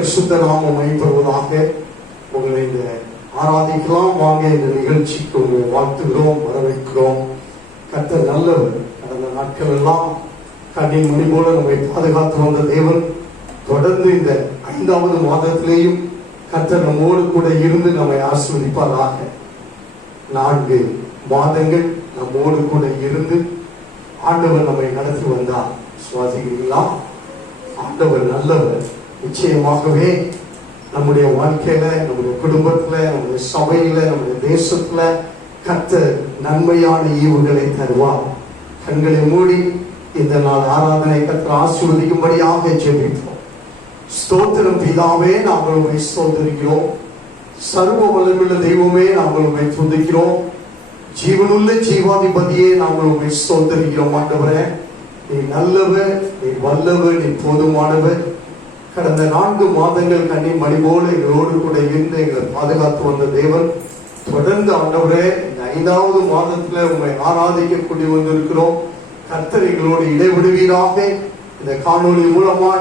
பரிசுத்த நாமம் மைப்படுவதாக. உங்களை இந்த ஆராதிக்கலாம் வாங்க இந்த நிகழ்ச்சிக்கு உங்களை வாழ்த்துகிறோம், வரவேற்கிறோம். கர்த்தர் நல்லவர். கடந்த நாட்கள் எல்லாம் கண்ணின் மணி போல நம்மை பாதுகாத்து வந்த தேவன் தொடர்ந்து இந்த 5வது மாதத்திலேயும் கர்த்தர் நம்மோடு கூட இருந்து நம்மை ஆசீர்வதிப்பாராக. 4 மாதங்கள் நம்மோடு கூட இருந்து ஆண்டவர் நம்மை நடத்தி வந்தார். சுவாசிக்கிறீங்களா? ஆண்டவர் நல்லவர். நிச்சயமாகவே நம்முடைய வாழ்க்கையில, நம்முடைய குடும்பத்துல, நம்முடைய சபையில, நம்முடைய தேசத்துல கர்த்தர் நன்மையான ஈவுகளை தருவார். கண்களை மூடி இந்த நாள் ஆராதனை கர்த்தர் ஆசீர்வதிக்கும்படியாக ஜெபிப்போம். ஸ்தோத்திரம் பிதாவே, நாங்கள் உம்மை ஸ்தோத்திரிக்கிறோம். சர்வ வல்லமையுள்ள தெய்வமே, நாங்கள் உம்மை துதிக்கிறோம். ஜீவனுள்ள ஜீவாதிபதியே, நாங்கள் உம்மை ஸ்தோத்திரிக்கிறோம். ஆண்டவரே, நீ நல்லவர், நீ வல்லவர், நீ போதுமானவர். கடந்த 4 மாதங்கள் கண்ணின் மணி போல எங்களோடு கூட இருந்து எங்களை பாதுகாத்து வந்த தேவன் தொடர்ந்து ஆண்டவரே இந்த 5வது மாதத்துல உண்மை ஆராதிக்க கூடி வந்திருக்கிறோம். கர்த்தர் எங்களோடு இடைவிடுவீராக. இந்த காணொலி மூலமா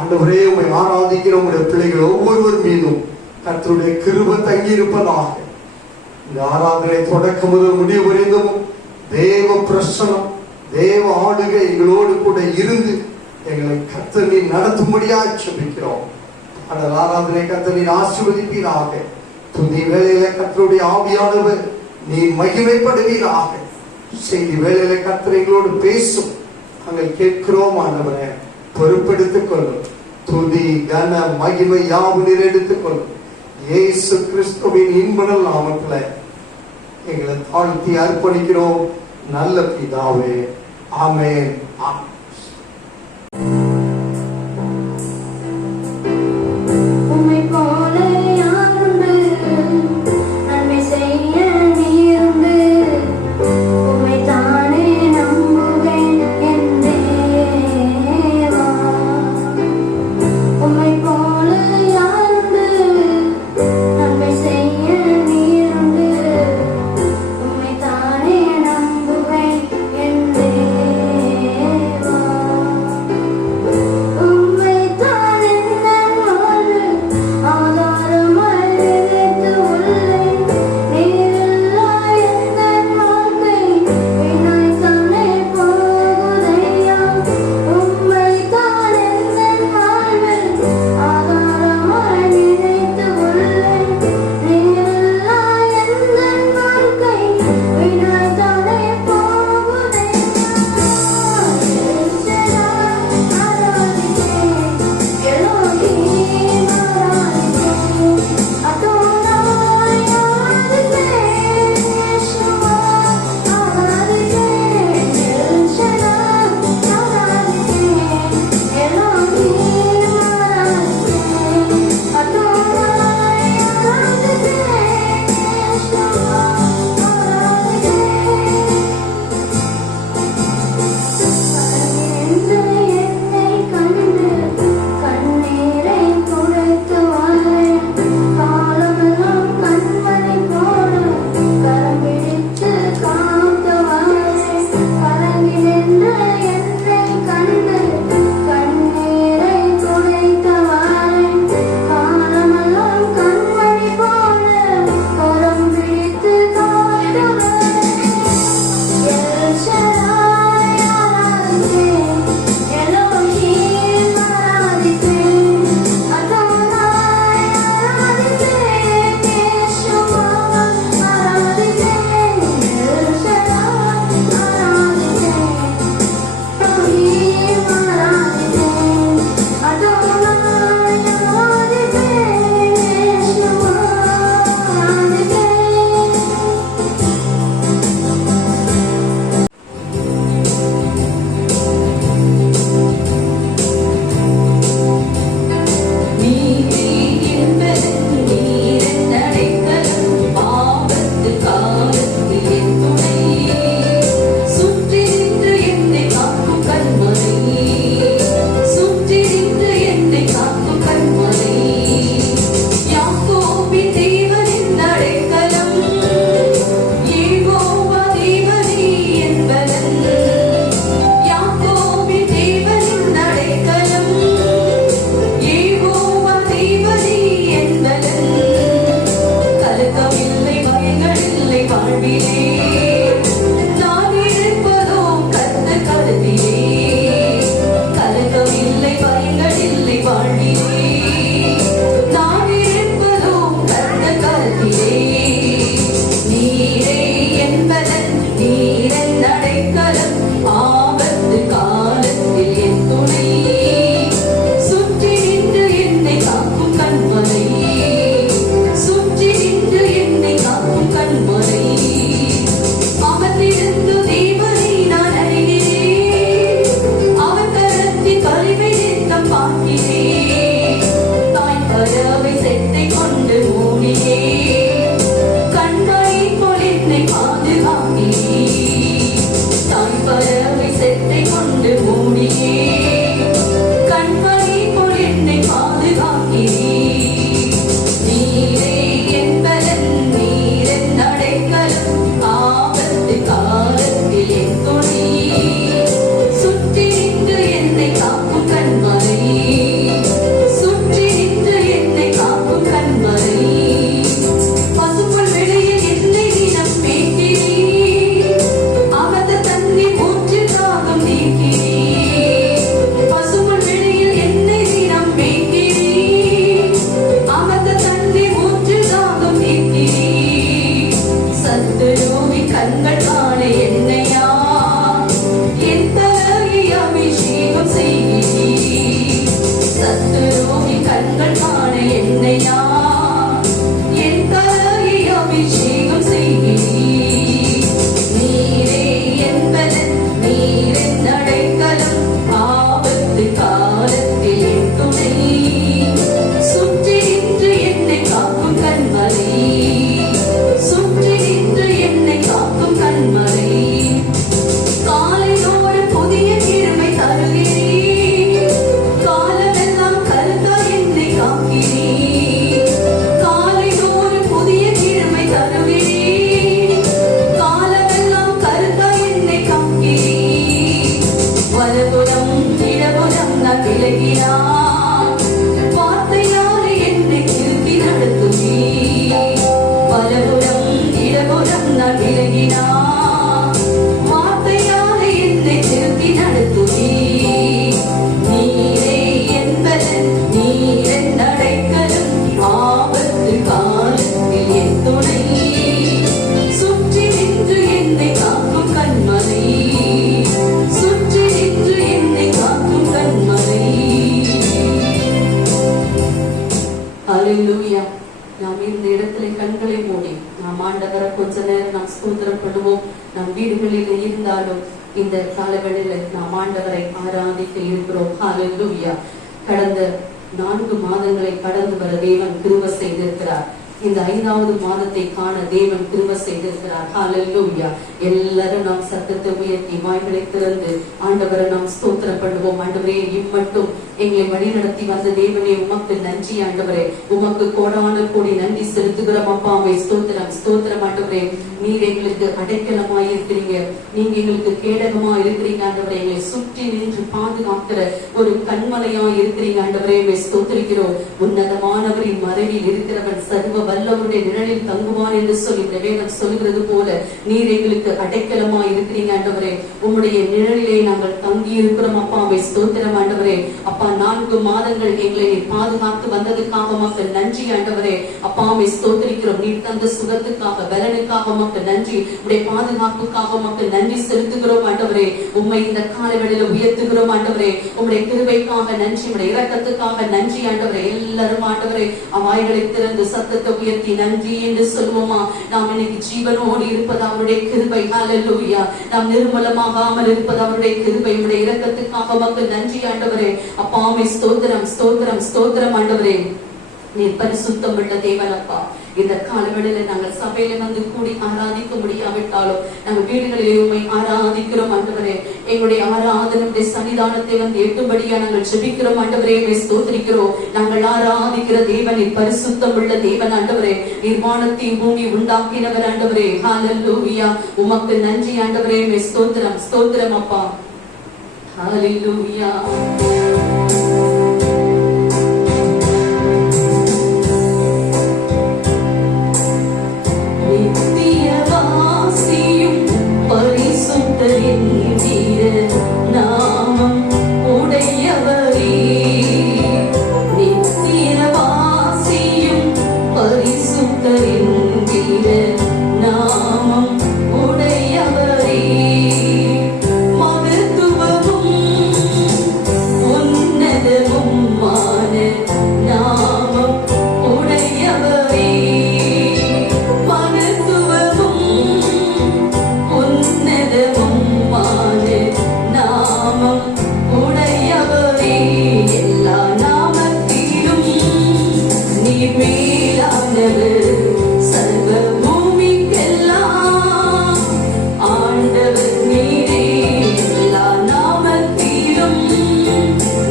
ஆண்டவரே உண்மை ஆராதிக்கிற உங்களுடைய பிள்ளைகள் ஒவ்வொருவர் மீதும் கர்த்தருடைய கிருபை தங்கி இருப்பதாக. இந்த ஆராதனை தொடக்கம் முதல் முடிவு வரைந்தும் தேவ பிரசனம், தேவ ஆளுகை எங்களோடு கூட இருந்து எங்களை கர்த்தர் நீ நடத்தும்படியாக ஜெபிக்கிறோம். கடல் ஆராதனை கர்த்தர் நீ ஆசீர்வதிப்பீராக. துதி வேளையில கர்த்தருடைய ஆவியானவர் நீ மகிமைப்படுவீராக. செய்தி வேளையில கர்த்தர் எங்களோடு பேசும். நாங்கள் கேட்கிறோம் ஆண்டவரே, பொறுப்பெடுத்துக் கொள்ளும். துதி கன மகிமை யாவும் நீர் எடுத்துக் கொள்ளும். இயேசு கிறிஸ்துவின் இன்பனல் நாமத்துல எங்களை தாழ்த்தி அர்ப்பணிக்கிறோம். நல்ல பிதாவே, ஆமென். Wow. இடத்துல கண்களை மூடி நாம் ஆண்டவரை கொஞ்ச நேரம் நாம் ஸ்தோத்திரம் பண்ணுவோம். நம் வீடுகளில் இருந்தாலும் இந்த காலவெளியில நாம் ஆண்டவரை ஆராதிக்க இருக்கிறோம். ஹல்லேலூயா. கடந்த 4 மாதங்களை கடந்து வர தேவன் கிருபை செய்திருக்கிறார். இந்த 5வது மாதத்தை காண தேவன் கிருபை செய்திருக்கிறார். ஹல்லேலூயா. எல்லாரும் நாம் சத்தத்தை உயர்த்தி வாய்களை திறந்து ஆண்டவரை நாம் ஸ்தோத்திரம் பண்ணுவோம். ஆண்டவரே, இம்மட்டும் எங்களை வழிநடத்தி வந்த தேவனே, உமக்கு நன்றி ஆண்டவரே. உமக்கு கோடான கோடி நன்றி செலுத்துகிறோம் அப்பா. ஸ்தோத்திரம் ஸ்தோத்திரம் ஆண்டவரே. நீர் எங்களுக்கு அடைக்கலமாய் இருக்கிறீங்க, நீங்க எங்களுக்கு கேடகமா இருக்கிறீங்க ஆண்டவரே. எங்களை சுற்றி நின்று பாதுகாக்கிற ஒரு கண்மலையா இருக்கிறீங்க ஆண்டவரே. ஸ்தோத்திரிக்கிறோம். உன்னதமானவரின் மறைவில் இருக்கிறவன் சர்வ வல்லவருடைய நிழலில் தங்குவான் என்று சொல்லி வேதம் சொல்கிறது போல நீர் எங்களுக்கு அடைக்கலமா இருக்கிறீங்க ஆண்டவரே. உம்முடைய நிழலிலே நாங்கள் தங்கி இருக்கிறோம் அப்பா. ஸ்தோத்திரம் ஆண்டவரே. அப்பா, 4 மாதங்கள் எங்களை நீர் பாதுகாத்து வந்ததுக்காக உமக்கு நன்றி ஆண்டவரே. அப்பா, ஸ்தோத்திரிக்கிறோம். நீர் தந்த சுகத்துக்காக, பலனுக்காக உமக்கு நன்றி. உடைய பாதுகாப்புக்காக உமக்கு நன்றி செலுத்துகிறோம் ஆண்டவரே. உம்மை இந்த காலவெளியில உயர்த்துகிறோம் ஆண்டவரே. உம்முடைய கிருபைக்காக நன்றி, உடைய இரக்கத்துக்காக நன்றி ஆண்டவரே. எல்லாரும் ஆண்டவரே வாய்களை திறந்து சத்தத்தை உயர்த்தி நன்றி என்று சொல்லுவோமா? நாம் இன்னைக்கு ஜீவனோடு இருப்பது அவருடைய கிருபை. ஹல்லேலூயா. நாம் நிர்மலமாகாமல் இருப்பது அவருடைய கிருபை. உடைய இரக்கத்துக்காக உமக்கு நன்றி ஆண்டவரே. அப்பா, ஸ்தோத்திரம் ஸ்தோத்திரம் ஸ்தோத்திரம் ஆண்டவரே. நீர் பரிசுத்தம் உள்ள தேவன் அப்பா. இந்த காலவெளியில நாங்கள் சபையில வந்து கூடி ஆராதிக்க முடியாவிட்டாலும் நாங்கள் வீடுகளிலே உண்மை ஆராதிக்கிறோம் ஆண்டவரே. எங்களுடைய ஆராதனுடைய சன்னிதானத்தை வந்து எட்டும்படியா நாங்கள் ஜெபிக்கிறோம் ஆண்டவரே. ஸ்தோத்திரிக்கிறோம். நாங்கள் ஆராதிக்கிற தேவன் பரிசுத்தம் உள்ள தேவன் ஆண்டவரே. நிர்வாணத்தின் பூமி உண்டாக்கினவர் ஆண்டவரே. ஹல்லேலூயா. உமக்கு நன்றி ஆண்டவரே. ஸ்தோத்திரம் ஸ்தோத்திரம் அப்பா. ஹல்லேலூயா. நாமம் உடையவரே, நித்தியவாசியும் பரிசுத்தரின் நாமம் உடையவரே, மகத்துவமும் உன்னதமுமான நாமம் உடையவரே, மகத்துவமும் உன்னதமும் நாமம் உடையவரே. எல்லா நாமத்திலும் நீ மேலானவர். சர்வ பூமிக்கெல்லாம் ஆண்டவர் நீரே. எல்லா நாமத்திலும்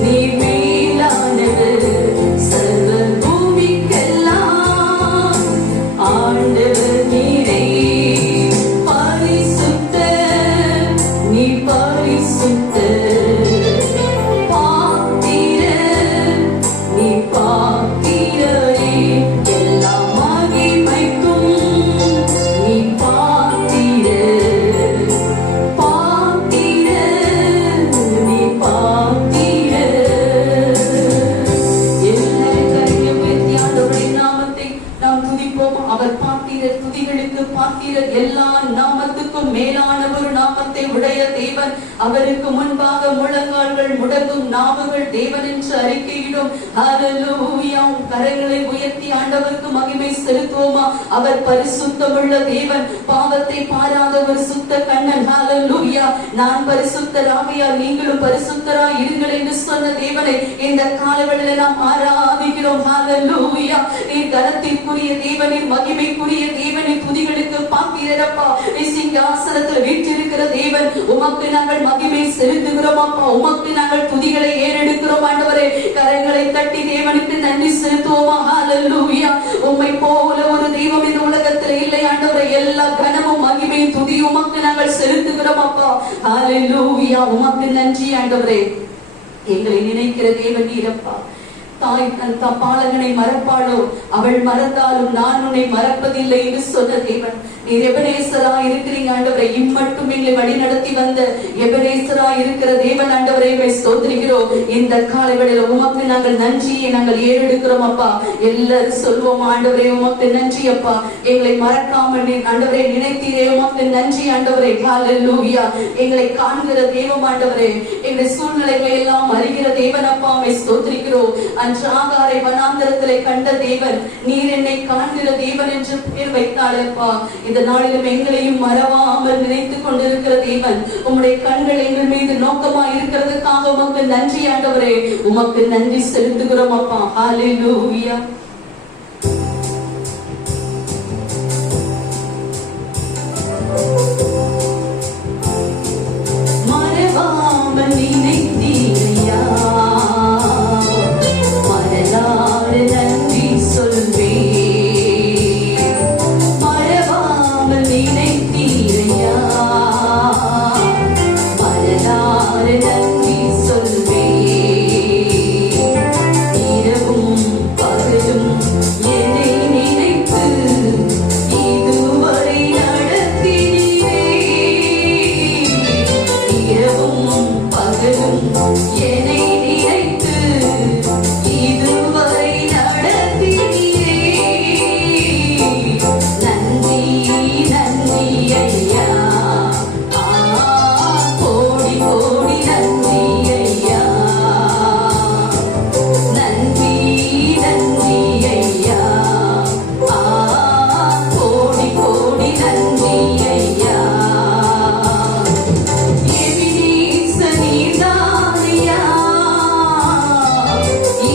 நீ மேலானவர். சர்வ பூமிக்கெல்லாம் ஆண்டவர் நீரே. நீ பரிசுத்த பாத்திர, நீ பாத்திரரே. எல்லா மகிமைக்கும் நீ பாத்திர, பாத்திர, நீ பாத்திர. எல்லாரும் கரங்களை உயர்த்தி ஆண்டவருடைய நாமத்தை நாம் துதிப்போம். அவர் பாத்திரர், துதிகளுக்கு பாத்திரர். எல்லா நாமத்துக்கும் மேலான ஒரு நாமத்தை உடைய தேவன். அவருக்கு முன்பாக முழங்கால்கள் முடங்கும், நாவுகள் தேவன் என்று அறிக்கையிடும். ஹல்லேலூயா. கரங்களை உயர்த்தி ஆண்டவருக்கு மகிமை செலுத்துவோமா? அவர் பரிசுத்தமுள்ள தேவன், பாவத்தை பாராத ஒரு சுத்த கண்ணன். ஹல்லேலூயா. நான் பரிசுத்தராகையால் நீங்களும் பரிசுத்தராய் இருங்கள் என்று சொன்ன தேவனை இந்த காலவெளியில நாம் ஆராதிக்கிறோம். ஹல்லேலூயா. நீர் கனத்திற்குரிய தேவனின், மகிமைக்குரிய தேவனின், துதிகளுக்கு பாத்திரரப்பா. நீ சிங்காசனத்தில் வீற்றிருக்கிற தேவன். உமக்கு நாங்கள் மகிமை செலுத்துகிறோம் அப்பா. உமக்கு நாங்கள் துதிகளை ஏறெடுக்கிறோம் ஆண்டவரே. கரங்களை தட்டி தேவனுக்கு நன்றி செலுத்துவோமா? ஹல்லேலூயா. உம்மை போல ஒரு தெய்வம் இந்த உலகத்தில் இல்லை ஆண்டவரே. எல்லா கனமும் மகிமையும் துதியும் உமக்கு நாங்கள் செலுத்துகிறோம் அப்பா. ஹல்லேலூயா. உமக்கு நன்றி ஆண்டவரே. எங்களை நினைக்கிற தேவன் நீரப்பா. தாய் தன் பாலகனை மறப்பாளோ, அவள் மறந்தாலும் நான் உன்னை மறப்பதில்லை என்று சொன்ன தேவன். நீர் எபனேசரா இருக்கிறீங்க ஆண்டவரை. இம்மட்டும் எங்களை வழி நடத்தி வந்த எபனேசரா இருக்கிற தேவன் ஆண்டவரை ஸ்தோத்திரிக்கிறோம். இந்த காலவெளியில உமக்கு நாங்கள் நன்றியை நாங்கள் ஏறெடுக்கிறோம் அப்பா. எல்லாரும் சொல்வோம் ஆண்டவரே உமக்கு நன்றி அப்பா. எங்களை மறக்காமல் ஆண்டவரை நினைத்தீரே, உமக்கு நன்றி ஆண்டவரே. ஹல்லேலூயா. எங்களை காண்கிற தேவம் ஆண்டவரே. எங்களுடைய சூழ்நிலைகளை எல்லாம் அறிகிற தேவன் அப்பா. ஸ்தோத்திரிக்கிறோம். அன்று ஆகாரை வனாந்தரத்திலே கண்ட தேவன் நீர் என்னை காண்கிற தேவன் என்று பெயர் வைத்தாளப்பா. இந்த நாளிலும் எங்களையும் மறவாமல் நினைத்துக் கொண்டிருக்கிற தேவன், உம்முடைய கண்கள் எங்கள் மீது நோக்கமா இருக்கிறதுக்காக உமக்கு நன்றி ஆண்டவரே. உமக்கு நன்றி செலுத்துகிறோம் அப்பா. ஹல்லேலூயா. மறவாமல் நினைத்தீரையா, மனதார நன்றி சொல்வேன். மறவாமல் நினைத்தீரையா, மனதார நன்றி சொல்வேன். இரவும் பகலும் என்னை நினைத்து இதுவரை நடத்தினீரே. இரவும் பகலும் என்னை நினைத்து இதுவரை நடத்தினீரே. நன்றி நன்றி ஐயா, கோடி கோடி நன்றி ஐயா. நன்றி நன்றி ஐயா, கோடி கோடி நன்றி ஐயா. எபினேசர் நீர்தானையா,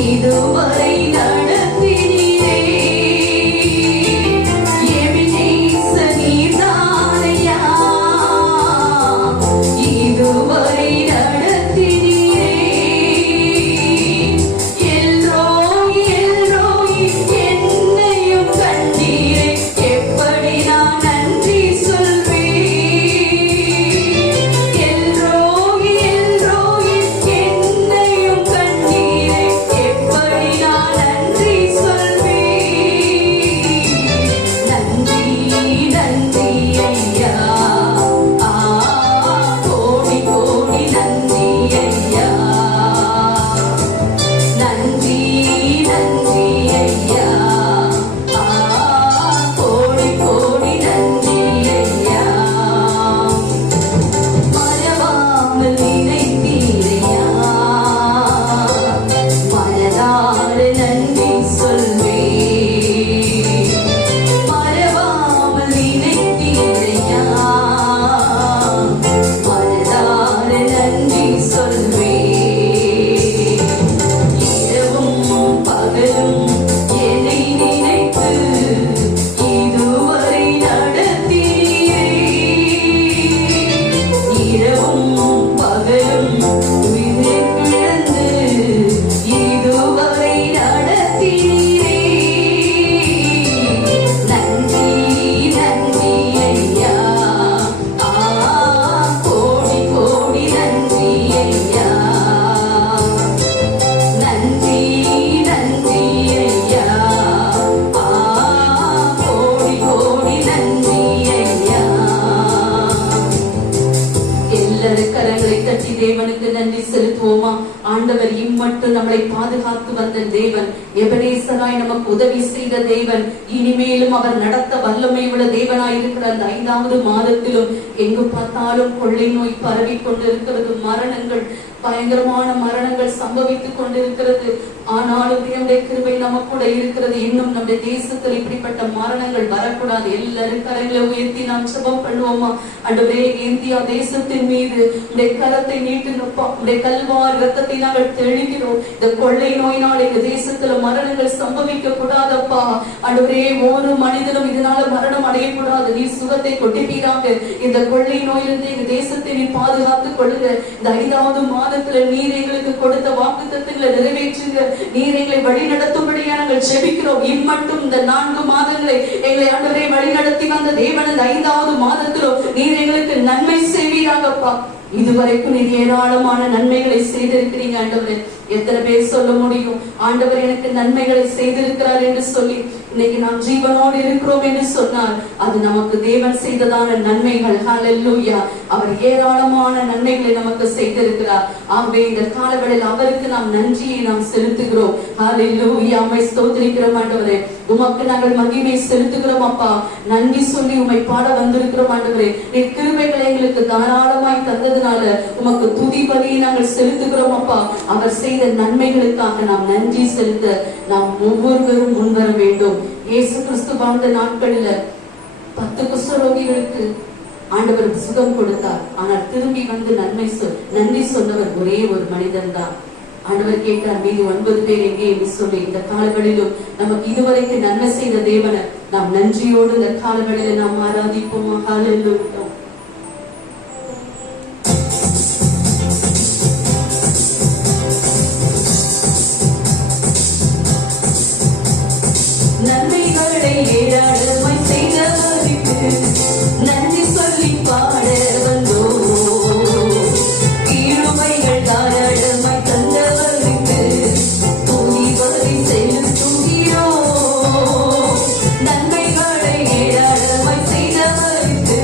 இதுவரை நடத்தினீரே. எபினேசர் நீர்தானையா, இதுவரை நடத்தினீரே. எல்ரோய் எல்ரோய் என்னையும் கண்டீரே, எப்படி நான் நன்றி சொல்வேன். எல்ரோய் எல்ரோய் என்னையும் கண்டீரே, எப்படி நான் நன்றி சொல்வேன். நன்றி நன்றி ஐயா, கோடி கோடி நன்றி ஐயா. நன்றி நன்றி ஐயா, கோடி கோடி நன்றி ஐயா. மறவாமல் நினைத்தீரையா, மனதார நன்றி சொல்வேன். மறவாமல் நினைத்தீரையா, மனதார நன்றி சொல்வேன். இரவும் பகலும் என்னை நினைத்து இதுவரை நடத்தினீரே. இரவும் பகலும் உயிரை பிளந்து இதுவரை நடத்தினீரே. நன்றி நன்றி ஐயா, கோடி கோடி நன்றி ஐயா. நன்றி நன்றி ஐயா, கோடி கோடி நன்றி ஐயா. எல்லாரும் கரங்களை தட்டி தேவனுக்கு நன்றி செலுத்துவோமா? ஆண்டவர் இம்மட்டும் நம்மளை பாதுகாத்து வந்த தேவன், எபனேசராய் நமக்கு உதவி செய்த தேவன், இனிமேலும் அவர் நடத்த வல்லமை உள்ள தேவனாய் இருக்கிற அந்த 5வது மாதத்திலும் எங்கு பார்த்தாலும் கொள்ளை நோய் பரவி கொண்டிருக்கிறது. மரணங்கள், பயங்கரமான மரணங்கள் சம்பவித்துக் கொண்டிருக்கிறது. ஆனாலும் தேவனுடைய கிருபை நமக்கூட இருக்கிறது. இன்னும் நம்முடைய தேசத்தில் இப்படிப்பட்ட மரணங்கள் வரக்கூடாது. எல்லாரும் கரங்களை உயர்த்தி நாம் ஜெபம் பண்ணுவோமா? ஆண்டவரே, இந்தியா தேசத்தின் மீது உடைய கரத்தை நீட்டுங்கப்பா. உடைய கல்வார் ரத்தத்தை நாங்கள் தெளிக்கிறோம். இந்த கொள்ளை நோயினால் எங்க தேசத்துல மரணங்கள் சம்பவிக்க கூடாதப்பா. ஆண்டவரே, ஒரு மனிதனும் இதனால மரணம் அடையக்கூடாது. நீ சுகத்தை கொட்டிப்பீராக. இந்த கொள்ளை நோயிலிருந்து எங்க தேசத்தை நீ பாதுகாத்துக் கொள்ளுங்க. இந்த 5வது மாதத்துல நீர் எங்களுக்கு கொடுத்த வாக்குத்தத்தங்களை நிறைவேற்றுங்க. நீர் எங்களை வழி நடத்தும்படியா நாங்கள் ஜெபிக்கிறோம். இம்மட்டும் இந்த 4 மாதங்களை எங்களை ஆண்டவரே வழி நடத்தி வந்த தேவன், இந்த 5வது மாதத்திலும் நீர் எங்களுக்கு நன்மை செய்வீராகப்பா. இதுவரைக்கும் நீர் ஏராளமான நன்மைகளை செய்திருக்கிறீங்க ஆண்டவரே. எத்தனை பேர் சொல்ல முடியும், ஆண்டவர் எனக்கு நன்மைகளை செய்திருக்கிறார் என்று சொல்லி? இன்னைக்கு நாம் ஜீவனோடு இருக்கிறோம் என்று சொன்னால் அது நமக்கு தேவன் செய்ததான நன்மைகள். ஹல்லேலூயா. அவர் ஏராளமான நன்மைகளை நமக்கு செய்திருக்கிறார். ஆகவே இந்த காலவெளியில் அவருக்கு நாம் நன்றியை நாம் செலுத்துகிறோம். ஹல்லேலூயா. உம்மை ஸ்தோத்திரிக்கிறோம் ஆண்டவரே. உமக்கு நாங்கள் மகிமை செலுத்துகிறோம் அப்பா. நன்றி சொல்லி உம்மை பாட வந்திருக்கிறோம் ஆண்டவரே. நீர் கிருபைகளை எங்களுக்கு தாராளமாய் தந்ததுனால உமக்கு துதி பலியை நாங்கள் செலுத்துகிறோம் அப்பா. அவர் செய்த நன்மைகளுக்காக நாம் நன்றி செலுத்த நாம் ஒவ்வொருவரும் முன்வர வேண்டும். இயேசு கிறிஸ்து வாழ்ந்த நாட்களில் 10 குஷ்டரோகிகளுக்கு ஆண்டவர் சுகம் கொடுத்தார். ஆனால் திரும்பி வந்து நன்றி சொன்னவர் ஒரே ஒரு மனிதன் தான். ஆண்டவர் கேட்டார், மீதி 9 பேர் எங்கே என்று சொல்லி. இந்த காலங்களிலும் நமக்கு இதுவரைக்கும் நன்மை செய்த தேவனை நாம் நன்றியோடு இந்த காலங்களில நாம் ஆராதிப்போம். ஹல்லேலூயா. நன்மைகளை ஏராளமாய் செய்தவருக்கு நன்றி சொல்லி பாட வந்தோம். கீழுமைகள் தாராளமாய் தந்தவருக்கு துதிவரை செலுத்துகிறோம். நன்மைகளை ஏராளமாய் செய்தவருக்கு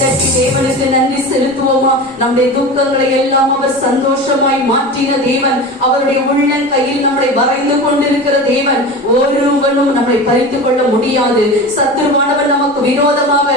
கைதட்டி தேவனுக்கு நன்றி செலுத்துவோமா? நம்முடைய துக்கங்களை எல்லாம் அவர் சந்தோஷமாய் மாற்றின தேவன். அவருடைய உள்ளங்கையில் நம்மளை வரைந்து கொண்டிருக்கிற தேவன். ஒருவனும் நம்மளை பறித்துக் கொள்ள முடியாது. சத்துருவானவன் நமக்கு விரோதமாக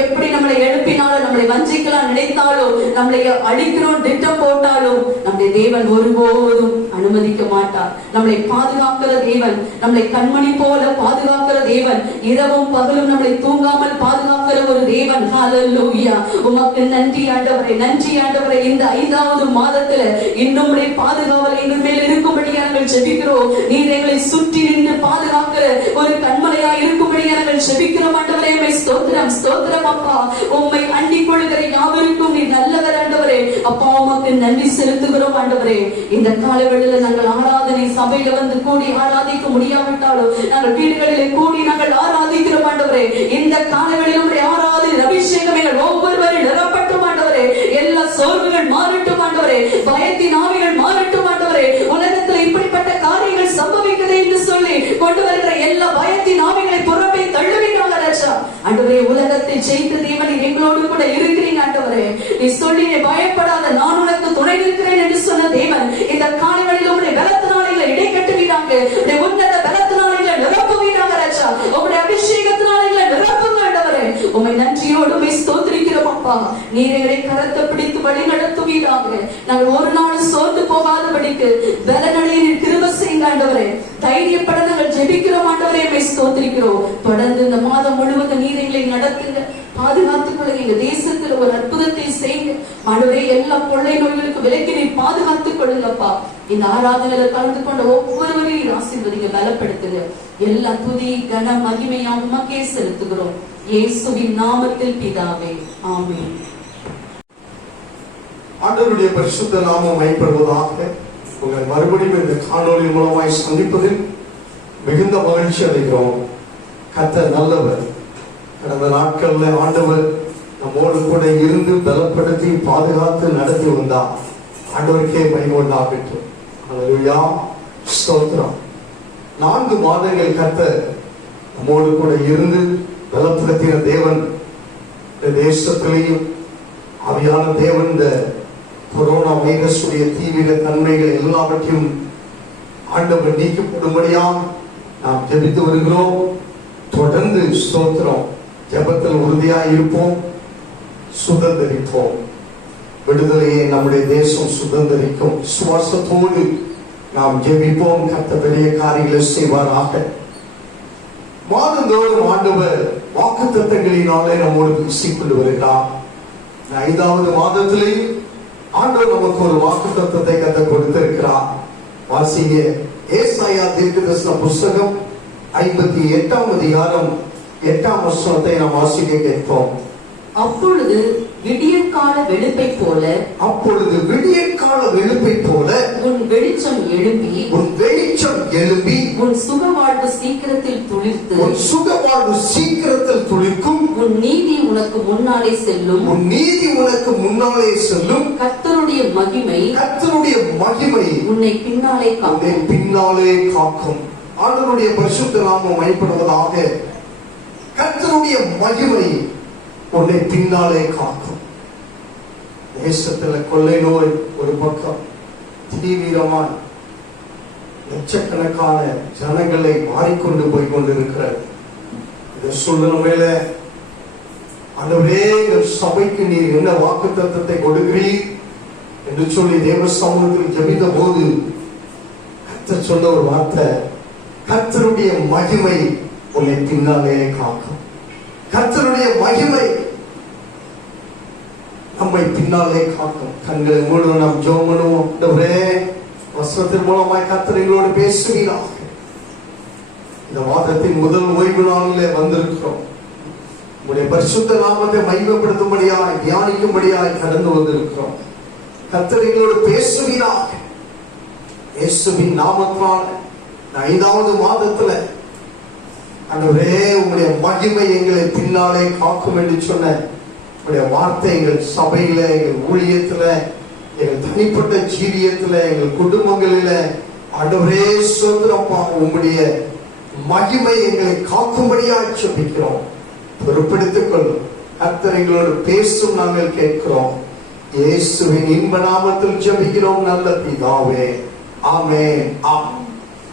எப்படி நம்மளை எழுப்பினாலும், நம்மளை வஞ்சிக்கலாம் நினைத்தாலும், நம்மளை அடிக்கிறோம் திட்டம் போட்டாலும் நம்முடைய தேவன் ஒருபோதும் அனுமதிக்க மாட்டார். நம்மளை பாதுகாக்கிற தேவன், நம்மளை கண்மணி போல பாதுகாக்கிற தேவன், இரவும் பகலும் நம்மளை தூங்காமல் பாதுகாக்கிற ஒரு தேவன். ஹல்லேலூயா. உமக்கு நன்றி ஆண்டவரே, நன்றி ஆண்டவரே. இந்த 5வது மாதத்துல இன்னும் பாதுகாவல் எங்கள் மேல் இருக்கும்படியா நாங்கள் ஜெபிக்கிறோம். நீர் எங்களை சுற்றி நின்று பாதுகாக்கிற ஒரு கண்மலையா இருக்கும்படியா நாங்கள் ஜெபிக்கிறோம் ஆண்டவரே. ஸ்தோத்திரம், ஸ்தோத்திரம் அப்பா. உம்மை அண்டிக் கொள்கிற யாவருக்கும் நீர் நல்லவர் ஆண்டவரே. அப்பா உமக்கு நன்றி செலுத்துகிறோம் ஆண்டவரே. இந்த காலவெளியில நாங்கள் ஆராதனை சபையில வந்து கூடி ஆராதிக்க முடியாவிட்டாலும் நாங்கள் வீடுகளிலே கூடி நாங்கள் ஆராதிக்கிறோம் ஆண்டவரே. இந்த காலவெளியில உம்முடைய ஆராதனை அபிஷேகம் எங்கள் ஒவ்வொருவரும் நிரப்பட்டும் ஆண்டவரே. எல்லா சோர்வுகள் மாறட்டும் ஆண்டவரே. பயத்தின் ஆவிகள் மாறட்டும் ஆண்டவரே. உலகத்தில் இப்படிப்பட்ட காரியங்கள் சம்பவிக்கிறது என்று சொல்லி கொண்டு வருகிற எல்லா பயத்தின் ஆவிகளை புறப்பை தள்ளுவீங்க ராஜா. ஆண்டவரே, உலகத்தை ஜெயித்த தேவன் எங்களோடு கூட இருக்கிறீங்க ஆண்டவரே. நீ சொல்லி பயப்படாத, நான் உனக்கு துணை இருக்கிறேன் என்று சொன்ன தேவன் இந்த காலைகளில் உங்களுடைய பலத்தினால இடை கட்டுவீராங்க. உன்னத பலத்தினால நிரப்புவீராங்க ராஜா. உங்களுடைய அபிஷேகத்தினால நிரப்புங்க ஆண்டவரே. உம்மை நன்றியோடு ஸ்தோத்திரிக்கிறோம் அப்பா. நீர் எங்களை கரத்தை பிடித்து வழி நடத்துவீராக. நாங்கள் ஒரு நாள் சோர்ந்து போகாதபடிக்கு பலனடைய கிருபை செய்யுங்க ஆண்டவரே. தைரியப்பட நாங்கள் ஜெபிக்கிறோம் ஆண்டவரே. ஸ்தோத்திரிக்கிறோம். தொடர்ந்து இந்த மாதம் முழுவதும் நீர் எங்களை நடத்துங்க, பாதுகாத்துக் கொள்ளுங்க. எங்க தேசத்துல ஒரு அற்புதத்தை செய்யுங்க ஆண்டவரே. எல்லா கொள்ளை நோய்களுக்கு விலக்கி நீர் பாதுகாத்துக் கொள்ளுங்கப்பா. இந்த ஆராதனையில கலந்து கொண்ட ஒவ்வொருவரையும் ஆசீர்வதிங்க, பலப்படுத்துங்க. எல்லா துதி கன மகிமையா உமக்கே செலுத்துகிறோம். இயேசுவின் நாமத்தில் பிதாவே, ஆமென். ஆண்டவருடைய பரிசுத்த நாமம் மைப்படுவதாக. உங்கள் மறுபடியும் இந்த காணொலி மூலமாய் சந்திப்பதில் மிகுந்த மகிழ்ச்சி அடைகிறோம். கர்த்தர் நல்லவர். கடந்த நாட்கள்ல ஆண்டவர் நம்மோடு கூட இருந்து பலப்படுத்தி பாதுகாத்து நடத்தி வந்தார். ஆண்டவருக்கே மகிமை உண்டாகட்டும். ஹல்லேலூயா, ஸ்தோத்திரம். 4 மாதங்கள் கர்த்தர் நம்மோடு கூட இருந்து பலப்படுத்தின தேவன். தேசத்திலேயும் ஆவியான தேவன் இந்த கொரோனா வைரஸ் உடைய தீவிர தன்மைகள் எல்லாவற்றையும் ஆண்டவர் நீக்கப்படும்படியா நாம் ஜெபித்து வருகிறோம். தொடர்ந்து ஸ்தோத்திரம், ஜெபத்தில் உறுதியாக இருப்போம், சுதந்திரிப்போம். விடுதலையை நம்முடைய தேசம் சுதந்திரிக்கும். சுவாசத்தோடு நாம் ஜெபிப்போம். கர்த்தர் பெரிய காரியங்களை செய்வாராக. மாதந்தோறும் ஆண்டவர் வாக்குத்தத்தங்களினாலே நம்மோடு பேசிக்கொண்டு வருகிறார். 5வது மாதத்திலே ஆண்டவர் நமக்கு ஒரு வாக்குத்தத்தத்தை கர்த்தர் கொடுத்திருக்கிறார். வாசிங்க, ஏசாயா தீர்க்கதரிசன புத்தகம் 58ஆம் அதிகாரம் 8ஆம் வசனத்தை நாம் வாசிக்க கேட்போம். அப்பொழுது விடியற்கால வெளுப்பை போல, அப்பொழுது விடியற்கால வெளுப்பை போல உன் வெளிச்சம் எழும்பி, உன் வெளிச்சம் எழும்பி, உன் சுகவாழ்வு சீக்கிரத்தில் துளிர்த்து, உன் சுகவாழ்வு சீக்கிரத்தில் துளிர்க்கும். உன் நீதி உனக்கு முன்னாலே செல்லும், உன் நீதி உனக்கு முன்னாலே செல்லும். கர்த்தருடைய மகிமை, கர்த்தருடைய மகிமை உன்னை பின்னாலே காக்கும். உன்னை பின்னாலே காக்கும். ஆண்டவருடைய பரிசுத்த நாமம் மைப்படுவதாக. கர்த்தருடைய மகிமை உன்னை பின்னாலே காக்கும். தேசத்துல கொள்ளை நோய் ஒரு பக்கம் தீவிரமாய் லட்சக்கணக்கான ஜனங்களை மாறிக்கொண்டு போய் கொண்டிருக்கிறது. இதை சொல்லுவேல ஆண்டவரே, சபைக்கு நீர் என்ன வாக்குத்தத்தத்தை கொடுக்கிறீர் என்று சொல்லி தேவ சமூகத்தில் ஜெபித்த போது கர்த்தர் சொன்ன ஒரு வார்த்தை, கர்த்தருடைய மகிமை உன்னை பின்னாலே காக்கும். கர்த்தருடைய மகிமை நம்மை பின்னாலே காக்கும். கண்களை மூடுவோம், நாம் ஜெபம் பண்ணுவோம். ஆண்டவரே, வசனத்தின் மூலமாய் கர்த்தர் எங்களோடு பேசுவீராக. இந்த வாதத்தின் முதல் ஓய்வு நாளிலே வந்திருக்கிறோம். உங்களுடைய பரிசுத்த நாமத்தை மகிமைப்படுத்தும்படியாய் தியானிக்கும்படியாய் கடந்து வந்திருக்கிறோம். கர்த்தர் எங்களோடு பேசுவீராக. இயேசுவின் நாமத்தினால் 5வது மாதத்துல ஆண்டவரே, உங்களுடைய மகிமை எங்களை பின்னாலே காக்கும் என்று சொன்ன உங்களுடைய வார்த்தை எங்கள் சபையில, எங்கள் ஊழியத்துல, எங்கள் தனிப்பட்ட ஜீவியத்துல, எங்கள் குடும்பங்களில ஆண்டவரே ஸ்தோத்திரப்பா, உங்களுடைய மகிமை எங்களை காக்கும்படியாக ஜெபிக்கிறோம். பொறுப்பெடுத்துக் கொள்ளும். கர்த்தர் எங்களோடு பேசும் நாங்கள் கேட்கிறோம். இயேசுவின் இன்ப நாமத்தில் ஜெபிக்கிறோம் நல்ல பிதாவே, ஆமென்.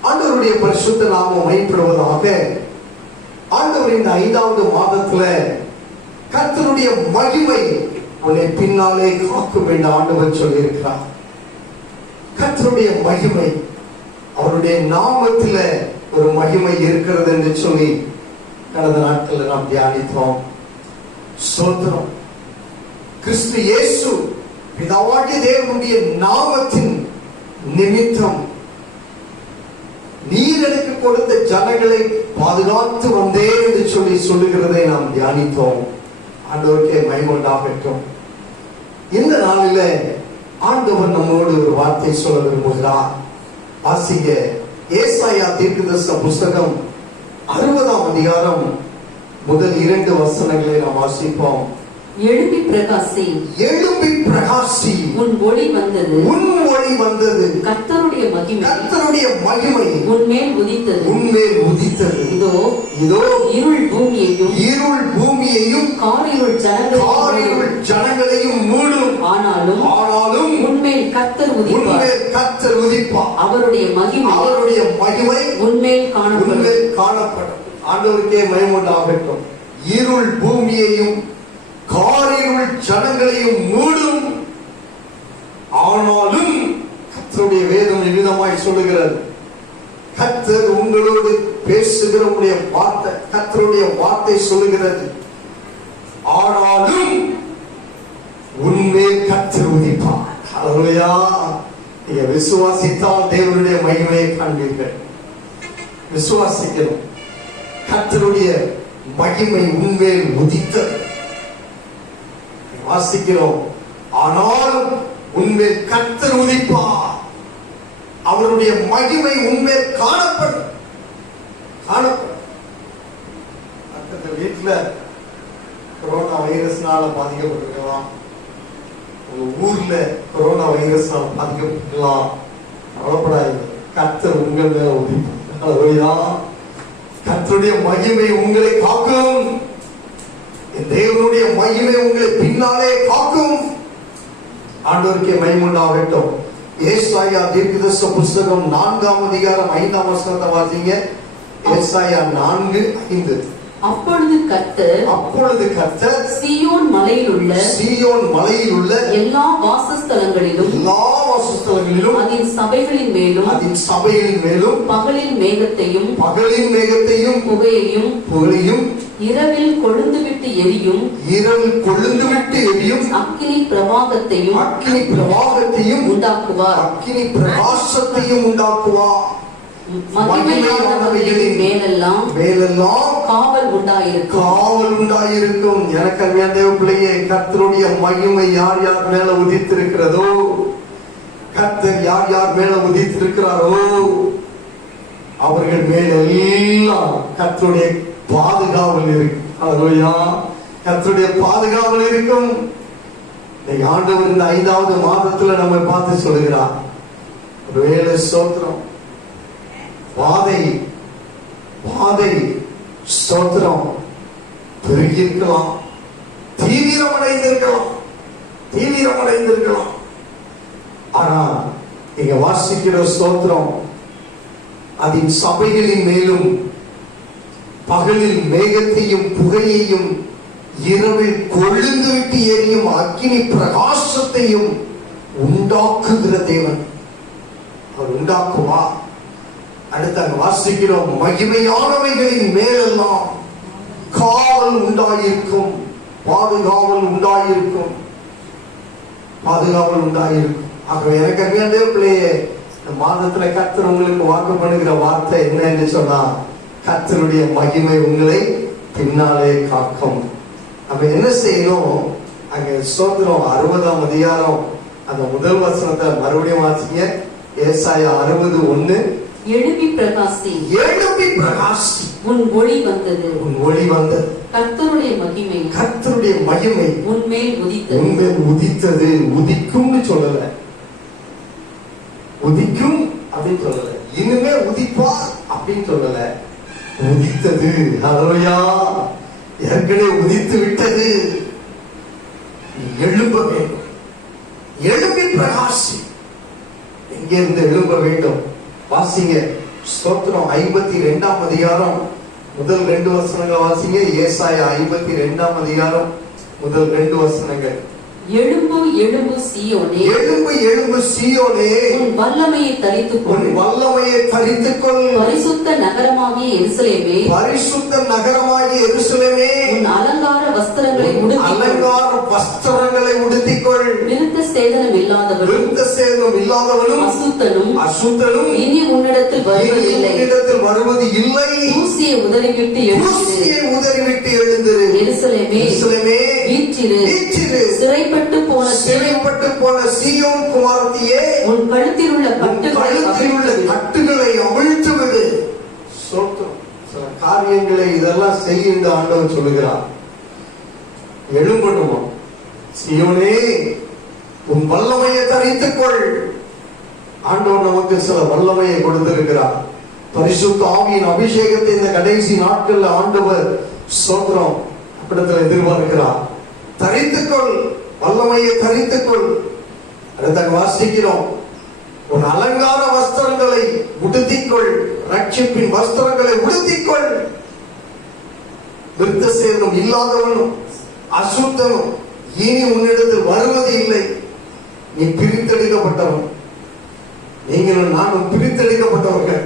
ஆண்டவருடைய பரிசுத்த நாமம் மகிமைப்படுவதாக. ஆண்டவர் இந்த 5வது மாதத்துல கர்த்தருடைய மகிமை உன்னை பின்னாலே காக்கும் என்று ஆண்டவர் சொல்லியிருக்கிறார். கர்த்தருடைய மகிமை, அவருடைய நாமத்துல ஒரு மகிமை இருக்கிறது என்று சொல்லி கடந்த நாட்களில் நாம் தியானித்தோம். ஸ்தோத்திரம். கிறிஸ்து இயேசு பிதாவாகிய தேவனுடைய நாமத்தின் நிமித்தம் நீர் எனக்கு கொடுத்த ஜனங்களை பாதுகாத்து வந்தேன் என்று சொல்லி சொல்லுகிறதை நாம் தியானித்தோம். ஆண்டவருக்கே மகிமை உண்டாகட்டும். இந்த நாளில ஆண்டவர் நம்மோடு ஒரு வார்த்தை சொல்ல விரும்புகிறார். வாசிங்க ஏசாயா தீர்க்கதரிசன புஸ்தகம் 60ஆம் அதிகாரம் முதல் 2 வசனங்களை நாம் வாசிப்போம். எழும்பி பிரகாசி, எழும்பி பிரகாசி, உன் ஒளி வந்தது, உன் ஒளி வந்தது, கர்த்தருடைய மகிமை, கர்த்தருடைய மகிமை உன்மேல் உதித்தது, உன்மேல் உதித்தது. இதோ இதோ இருள் பூமியையும், இருள் பூமியையும், காரிருள் ஜனங்களையும் மூடும். ஆனாலும் உன்மேல் கர்த்தர் உதிப்பார், உன்மேல் கர்த்தர் உதிப்பார். அவருடைய மகிமை உன்மேல் காணப்படும். ஆண்டவருக்கே மகிமை உண்டாகட்டும். இருள் பூமியையும் காரிருள் ஜனங்களையும் மூடும். ஆனாலும் கர்த்தருடைய வேதம் விதமாய் சொல்லுகிறது, கர்த்தர் உங்களோடு பேசுகிற வார்த்தை, கர்த்தருடைய வார்த்தை சொல்லுகிறது, ஆனாலும் உன்மேல் கர்த்தர் உதிப்பார். ஹல்லேலூயா. நீங்க விசுவாசித்தால் தேவனுடைய மகிமையை காண்பீர்கள். விசுவாசிக்கணும். கர்த்தருடைய மகிமை உன்மேல் உதித்தது. வாசிக்கிறோம், ஆனாலும் உன்மேல் கர்த்தர் உதிப்பார், அவருடைய மகிமை உன்மேல் காணப்படும். பக்கத்து வீட்டுல கொரோனா வைரஸ்னால பாதிக்கப்பட்டிருக்கலாம், உங்க ஊர்ல கொரோனா வைரஸ்னால பாதிக்கப்பட்டிருக்கலாம். கவலைப்படாது, கர்த்தர் உங்கள் மேல உதிப்பார். கர்த்தருடைய மகிமை உங்களை காக்கும். தேவனுடைய மகிமை உங்களை பின்னாலே காக்கும். ஆண்டவருக்கே மகிமை உண்டாகட்டும். ஏசாயா தீர்க்கதரிசன புஸ்தகம் 4ஆம் அதிகாரம் 5ஆம் வசனத்தை வாசிங்க. ஏசாயா 4:5. அப்பொழுது கர்த்தர் சீயோன் மலையில் உள்ள எல்லா வாசஸ்தலங்களிலும் அதன் சபைகளின் மேலும் பகலின் மேகத்தையும் புகையையும் இரவில் கொழுந்து விட்டு எரியும் அக்கினி பிரவாகத்தையும் உண்டாக்குவார். அக்கினி பிரகாசத்தையும் உண்டாக்குவார். மகிமையானவைகளின் மேலெல்லாம் காவல் உண்டாயிருக்கும். எனக்கு அருமையான தேவ பிள்ளையே, கர்த்தருடைய மகிமை யார் யார் மேல உதித்திருக்கிறதோ, கர்த்தர் யார் யார் மேல உதித்திருக்கிறாரோ அவர்கள் மேலெல்லாம் கர்த்தருடைய பாதுகாவல் இருக்கு. ஹல்லேலூயா. கர்த்தருடைய பாதுகாவல் இருக்கும். ஆண்டவர் இந்த 5வது மாதத்துல நம்ம பார்த்து சொல்லுகிறார், ஒருவேளை ஸ்தோத்திரம், வாதை ஸ்தோத்திரம் பெருகி இருக்கலாம், தீவிரமடைந்திருக்கலாம். ஆனா இங்க வாசிக்கிற ஸ்தோத்திரம், அதன் சபைகளின் மேலும் பகலில் மேகத்தையும் புகையையும் இரவில் கொழுந்து விட்டு எரியும் அக்கினி பிரகாசத்தையும் உண்டாக்குகிற தேவன். அவர் உண்டாக்குவா. அடுத்து அங்க வாசிக்கிறோம், மகிமையானவைகளின் மேலெல்லாம் காவல் உண்டாயிருக்கும், பாதுகாவல் உண்டாயிருக்கும். ஆகவே எனக்கு அருமையான பிள்ளையே, இந்த மாதத்துல கர்த்தர் உங்களுக்கு வாக்கு பண்ணுகிற வார்த்தை என்ன என்று சொன்னா, கர்த்தருடைய மகிமை உங்களை பின்னாலே காக்கும். நம்ம என்ன செய்யணும்? அங்க ஸ்தோத்திரம் 60ஆம் அதிகாரம் அந்த முதல் வசனத்தை மறுபடியும் வாசிங்க. ஏசாயா 60:1. எழும்பி பிரகாசி, உன் ஒளி வந்தது, கர்த்தருடைய மகிமை உன்மேல் உதித்தது. உதிக்கும்னு சொல்லல, உதிக்கும் அப்படின்னு சொல்லல, இனிமே உதிப்பார் அப்படின்னு சொல்லல, உதித்தது. ஹல்லேலூயா. ஏற்கனவே உதித்து விட்டது. எழும்ப வேண்டும். எழும்பி பிரகாசி. எங்கிருந்து எழும்ப வேண்டும்? வாசிங்க. ஸ்தோத்திரம் 52ஆம் அதிகாரம் முதல் 2 வசனங்களை வாசிங்க. ஏசாயா 52ஆம் அதிகாரம் முதல் 2 வசனங்கள். எழும்பு எழும்பு சீயோனே, எழும்பு எழும்பு சீயோனே, உன் வல்லமையை தரித்துக்கொள், உன் வல்லமையை தரித்துக்கொள். பரிசுத்த நகரமாகிய எருசலேமே, பரிசுத்த நகரமாகிய எருசலேமே, உன் அலங்கார வஸ்திரங்களை அலங்கார வஸ்திரங்களை உடுத்திக்கொள். விருத்த சேதனம் இல்லாதவனும், விருத்த சேதனம் இல்லாதவனும், அசுத்தனும், அசுத்தனும் இனி உன்னிடத்தில் வருவது இல்லை. தூசியை உதறிவிட்டு உதறிவிட்டு எழுந்திரு. எருசலேமே, எருசலேமே, வீற்றிரு, வீற்றிரு. சிறைப்பட்டு போன சீயோன் குமாரத்தியே, உன் கழுத்தில் உள்ள கட்டுகளை அவிழ்த்து விடு. சோத்திரம். சில காரியங்களை இதெல்லாம் செய்ய இந்த ஆண்டவர் சொல்லுகிறார். எழும்பணுமா? சீயோனே, உன் வல்லமையை தரித்துக்கொள். ஆண்டவர் நமக்கு சில வல்லமையை கொடுத்திருக்கிறார். பரிசுத்த ஆவியின் அபிஷேகத்தை இந்த கடைசி நாட்கள்ல ஆண்டவர் சோத்திரம் அப்படித்துல எதிர்பார்க்கிறார். தரித்துக்கொள், வல்லமையை தரித்துக்கொள். அடுத்த வாசிக்கிறோம். உன் அலங்கார வஸ்திரங்களை உடுத்திக்கொள், ரட்சிப்பின் வஸ்திரங்களை உடுத்திக்கொள். விருத்த சேதனம் இல்லாதவனும் அசுத்தனும் இனி உன்னிடத்தில் வருவது இல்லை. நீ பிரித்தெடுக்கப்பட்டவன். நீங்களும் நானும் பிரித்தெடுக்கப்பட்டவர்கள்.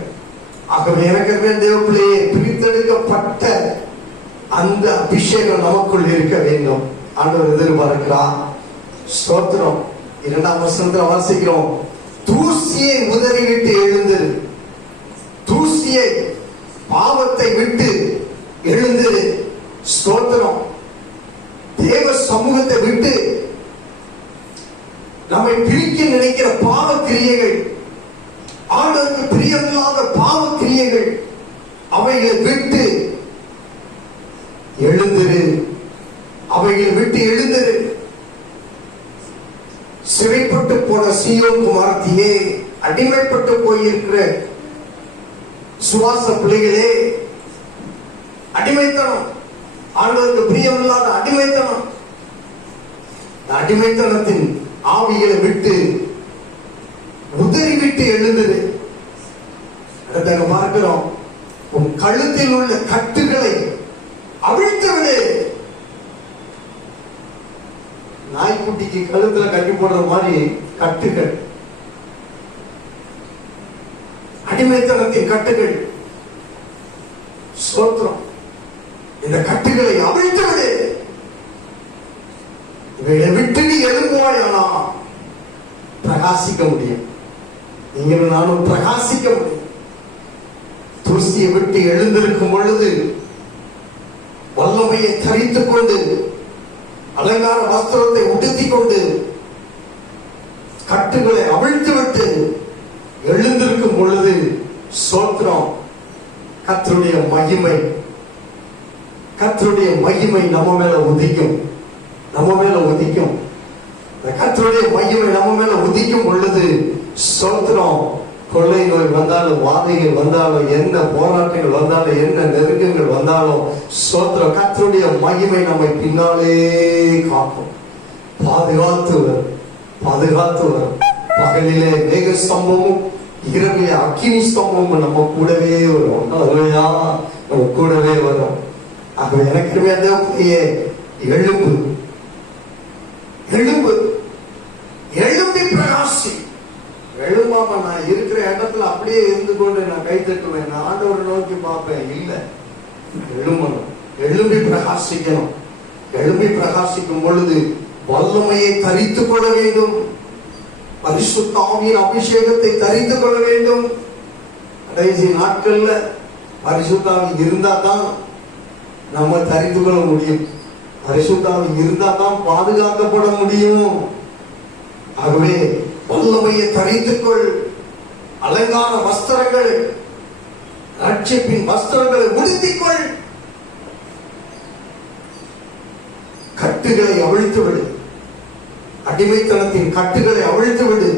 ஆகவே எனக்கு தேவப்பிள்ளையே, பிரித்தெடுக்கப்பட்ட அந்த அபிஷேகம் நமக்குள் இருக்க வேண்டும். ஆண்டவர் எதிர்பார்க்கிறார். ஸ்தோத்திரம். 2ஆம் வசனத்தில் வாசிக்கிறோம். தூசியை உதறிவிட்டு எழுந்திரு. தூசியை, பாவத்தை விட்டு எழுந்திரு. ஸ்தோத்திரம். தேவ சமூகத்தை விட்டு நம்மை பிரிக்க நினைக்கிற பாவ கிரியைகள், ஆண்டவருக்கு பிரியமில்லாத பாவ கிரியைகள், அவைகளை விட்டு எழுந்திரு. அவைகளை விட்டு எழுந்திரு. சிறைப்பட்டு போன சீயோன் குமாரத்தியே, அடிமைப்பட்டு போயிருக்கிற சுவாச பிள்ளைகளே, அடிமைத்தனம், ஆண்டவருக்கு பிரியமில்லாத அடிமைத்தனம், அடிமைத்தனத்தின் ஆவிகளை விட்டு உதறிவிட்டு எழுந்திரு. அடுத்த பார்க்கிறோம். உன் கழுத்தில் உள்ள கட்டுகளை அவிழ்த்து விடு. நாய்க்குட்டிக்கு கழுத்துல கட்டி போடுற மாதிரி கட்டுகள், அடிமைத்தனத்தின் கட்டுகள். ஸ்தோத்திரம். இந்த கட்டுகளை அவிழ்த்து விடு. இவைகளை விட்டு நீ எழும்புவாயானா பிரகாசிக்க முடியும். நீங்களும் நானும் பிரகாசிக்க முடியும். தூசியை விட்டு எழுந்திருக்கும் பொழுது வல்லமையை தரித்துக் கொண்டு, அலங்கார வஸ்திரத்தை உடுத்திக் கொண்டு, கட்டுகளை அவிழ்த்து விட்டு எழுந்திருக்கும் பொழுது ஸ்தோத்திரம், கர்த்தருடைய மகிமை, கர்த்தருடைய மகிமை நம்ம மேல உதிக்கும். நம்ம மேல உதிக்கும். கர்த்தருடைய மகிமை நம்ம மேல உதிக்கும் பொழுது ஸ்தோத்திரம், கொள்ளை நோய் வந்தாலும், வாதைகள் வந்தாலும், என்ன போராட்டங்கள் வந்தாலும், என்ன நெருக்கங்கள் வந்தாலும் ஸ்தோத்திரம், கர்த்தருடைய மகிமை நம்மை பின்னாலே காக்கும். பாதுகாத்து வரும். பாதுகாத்து வரும். பகலிலே மேக ஸ்தம்பமும், இரவிலே அக்கினி ஸ்தம்பமும் நம்ம கூடவே வரும். அதுலையா நம்ம கூடவே வரும். ஆகவே எனக்கு அந்த எழும்பு, எழும்பு, எழும்பி பிரகாசி. எழும்பாம நான் இருக்கிற இடத்துல அப்படியே இருந்து கொண்டு நான் கை தட்டுவேன், நான் ஆண்டவரை நோக்கி பார்ப்பேன், இல்லை. எழும்பணும், எழும்பி பிரகாசிக்கணும். எழும்பி பிரகாசிக்கும் பொழுது வல்லமையை தரித்துக் கொள்ள வேண்டும். பரிசுத்த ஆவியின் அபிஷேகத்தை தரித்துக் கொள்ள வேண்டும். கடைசி நாட்கள்ல பரிசுத்த ஆவி இருந்தா தான் நம்ம தரித்து கொள்ள முடியும். பரிசுத்த ஆவி இருந்தா தான் பாதுகாக்கப்பட முடியும். ஆகவே வல்லமையை தரித்துக்கொள். அலங்கார வஸ்திரங்கள், ரட்சிப்பின் வஸ்திரங்களை உடுத்திக்கொள். கட்டுகளை அவிழ்த்து விடு. அடிமைத்தனத்தின் கட்டுகளை அவிழ்த்து விடு.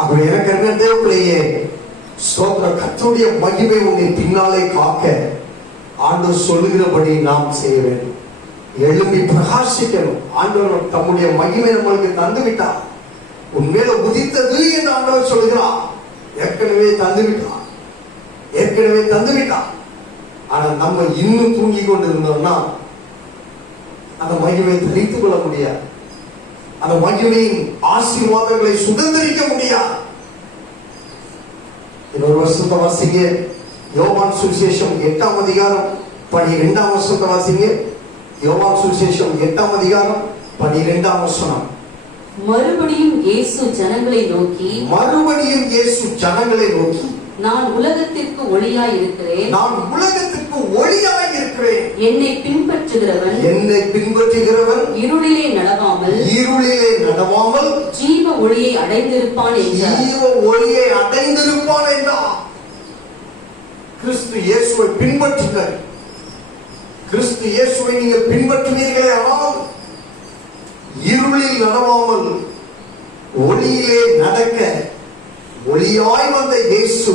ஆகவே எனக்கு என்ன தேவப்பிள்ளையே, சோதர கர்த்தருடைய மகிமை உன்னை பின்னாலே காக்க ஆண்டவர் சொல்லுகிறபடி நாம் செய்ய வேண்டும். எழும்பி பிரகாசிக்கணும். ஆண்டவர் தம்முடைய மகிமை நம்மளுக்கு தந்து விட்டார். உண்மையில உதித்தது என்று ஆண்டவர் சொல்கிறார். ஏற்கனவே தந்து விட்டார். ஆனா நம்ம இன்னும் தூங்கி கொண்டு இருந்தோம்னா அந்த மகிமையை தரித்துக் கொள்ள முடியாது. அந்த மகிமையின் ஆசீர்வாதங்களை சுதந்திரிக்க முடியாது. இன்னொரு வருஷத்தை வாசிங்க. யோவான் சுவிசேஷம் 8ஆம் அதிகாரம் 12ஆம் வசனத்தை வாசிங்க. யோவான் சுவிசேஷம் 8ஆம் அதிகாரம் 12ஆம் வசனம். மறுபடியும் இயேசு ஜனங்களை நோக்கி நான் உலகத்திற்கு ஒளியாய் இருக்கிறேன். என்னை பின்பற்றுகிறவன் இருளிலே நடவாமல் ஜீவ ஒளியை அடைந்திருப்பான் என்றார். கிறிஸ்து இயேசுவை பின்பற்றுங்கள். கிறிஸ்து இயேசுவை நீங்கள் பின்பற்றுவீர்களே ஆனால் இருளில் நடவாமல் ஒளியிலே நடக்க ஒளியாய் வந்த இயேசு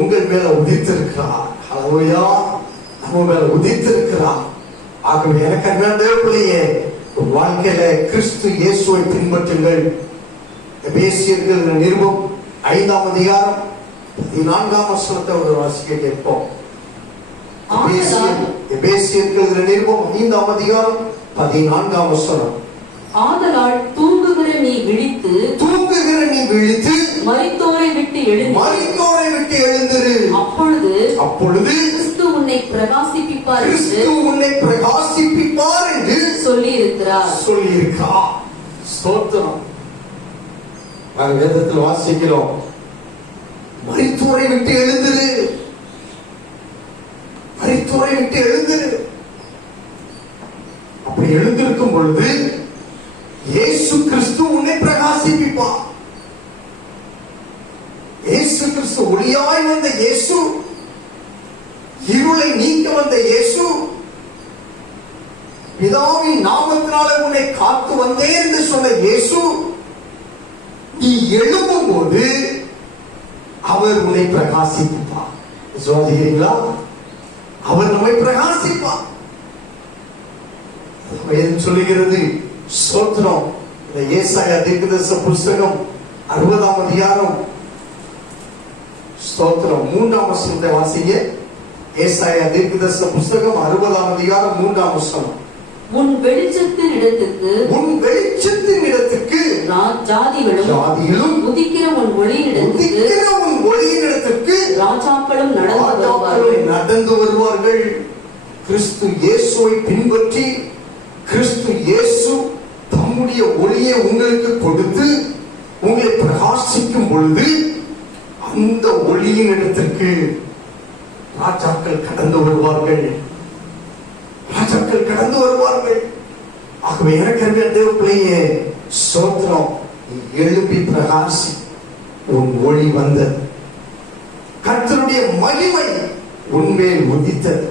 உங்கள் மேல உதித்திருக்கிறார். ஹல்லேலூயா. நம்ம மேல உதித்திருக்கிறார். ஆகவே எனக்கு அன்பான பிள்ளையே, வாழ்க்கையில கிறிஸ்து இயேசுவை பின்பற்றுங்கள். எபேசியர்கள் நிருபம் 5ஆம் அதிகாரம் 14ஆம் வசனத்தை ஒரு வாசிக்க கேட்போம். எபேசியர்கள் நிருபம் 5ஆம் அதிகாரம் 14ஆம் வசனம். ஆதலால் தூங்குகிற நீ விழித்து மரித்தோரை விட்டு எழுந்திரு. அப்பொழுது கிறிஸ்து உன்னை பிரகாசிப்பிப்பார் என்று சொல்லி இருக்கிறார். ஸ்தோத்திரம். வேதத்தில் வாசிக்கிறோம், மரித்தோரை விட்டு எழுந்திரு. அப்படி எழுந்திருக்கும் பொழுது இயேசு கிறிஸ்து உன்னை பிரகாசிப்பிப்பார். இயேசு கிறிஸ்து ஒளியாய் வந்த இயேசு, இருளை நீக்க வந்த இயேசு, பிதாவின் நாமத்தினால உன்னை காத்து வந்தேன் என்று சொன்ன இயேசு, நீ எழும்பும் போது அவர் உன்னை பிரகாசிப்பார். சொல்லுகிறீங்களா? அவர் நம்மை பிரகாசிப்பார். சொல்லுகிறது. ஸ்தோத்திரம். இந்த ஏசாயா தீர்க்கதரிசன புத்தகம் 60ஆம் அதிகாரம் ஸ்தோத்திரம் 3ஆம் வசனத்தை வாசிங்க. ஏசாயா தீர்க்கதரிசன புத்தகம் 60ஆம் அதிகாரம் 3ஆம் வசனம். உன் வெளிச்சத்தின் இடத்துக்கு ஜாதிகளும் உதிக்கிற உன் ஒளியினிடத்துக்கு ராஜாக்களும் நடந்து வருவார்கள். கிறிஸ்து இயேசுவை பின்பற்றி கிறிஸ்து இயேசு தம்முடைய ஒளியை உங்களுக்கு கொடுத்து உங்களை பிரகாசிக்கும் பொழுது அந்த ஒளியின் இடத்திற்கு ராஜாக்கள் கடந்து வருவார்கள். ஆகவே எனக்கு தேவ பிள்ளையே, ஸ்தோத்திரம். எழுப்பி பிரகாசி. உன் ஒளி வந்தது. கர்த்தருடைய மகிமை உன்மேல் உதித்தது.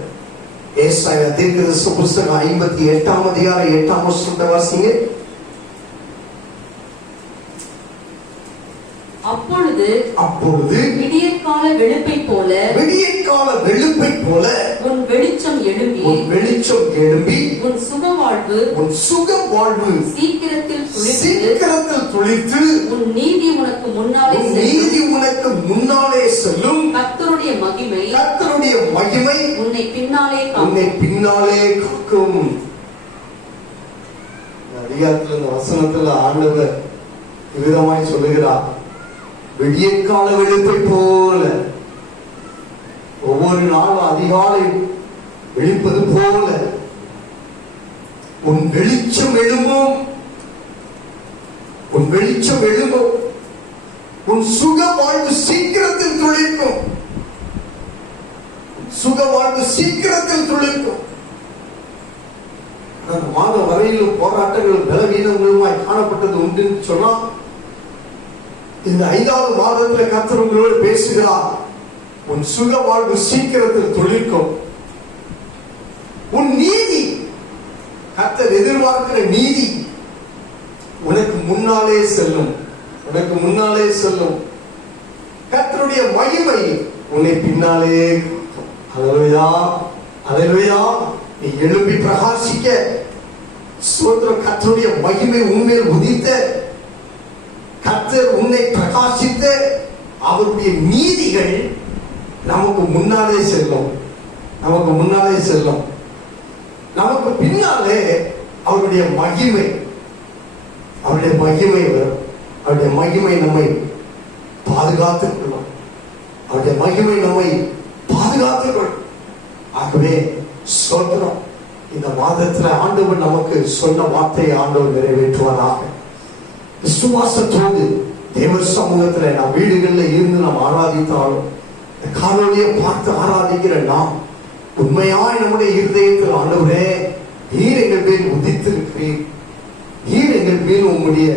ஏசாயா தீர்க்கதரிசன புத்தகம் 58ஆம் அதிகாரம் 8ஆம் வசனத்தை வாசிங்க. அப்பொழுது விடியற்கால வெளுப்பை போல உன் வெளிச்சம் எழும்பி உன் சுகவாழ்வு சீக்கிரத்தில் துளிர்த்து உன் நீதி உனக்கு முன்னாலே செல்லும். கர்த்தருடைய மகிமை உன்னை பின்னாலே காக்கும். அதிகாரத்தில் இந்த வசனத்துல ஆண்டவர் விதமாய் சொல்லுகிறார். விடியற்கால வெளுப்பை போல, ஒவ்வொரு நாளும் அதிகாலை வெளிப்பது போல உன் வெளிச்சம் எழும்பும். உன் சுக வாழ்வு சீக்கிரத்தில் துளிர்க்கும். அந்த மாத வரையிலும் போராட்டங்கள் பலவீனங்களுமாய் காணப்பட்டது உண்டு சொன்னா, இந்த 5வது மாதத்தில் கர்த்தர் உங்களோடு பேசுகிறார். உன் சுக வாழ்வு சீக்கிரத்தில் துளிர்க்கும். உன் நீதி, கர்த்தர் எதிர்பார்க்கிற நீதி உனக்கு முன்னாலே செல்லும். கர்த்தருடைய மகிமை உன்னை பின்னாலே காக்கும். ஹல்லேலூயா. அல்லேலூயா. நீ எழும்பி பிரகாசிக்க. ஸ்தோத்திரம். கர்த்தருடைய மகிமை உன்மேல் உதித்த, கர்த்தர் உன்னை பிரகாசித்த அவருடைய நீதிகள் நமக்கு முன்னாலே செல்லும். நமக்கு முன்னாலே செல்லும். நமக்கு பின்னாலே அவருடைய மகிமை, அவருடைய மகிமை வரும். அவருடைய மகிமை நம்மை பாதுகாத்துக் கொள்ளும். அவருடைய மகிமை நம்மை பாதுகாத்துக் கொள்ளும். ஆகவே ஸ்தோத்திரம். இந்த மாதத்துல ஆண்டவர் நமக்கு சொன்ன வார்த்தையை ஆண்டவர் நிறைவேற்றுவாராக. விசுவாசத்தோடு தேவ சமூகத்துல நாம் வீடுகள்ல இருந்து நாம் ஆராதித்தாலும், காணொலியை பார்த்து ஆராதிக்கிற நாம் உண்மையாய் நம்முடைய இருதயத்தில், ஆண்டவரே நீர் எங்கள் மேல் உதித்திருக்கிறீர், நீர் எங்கள் மேல் உம்முடைய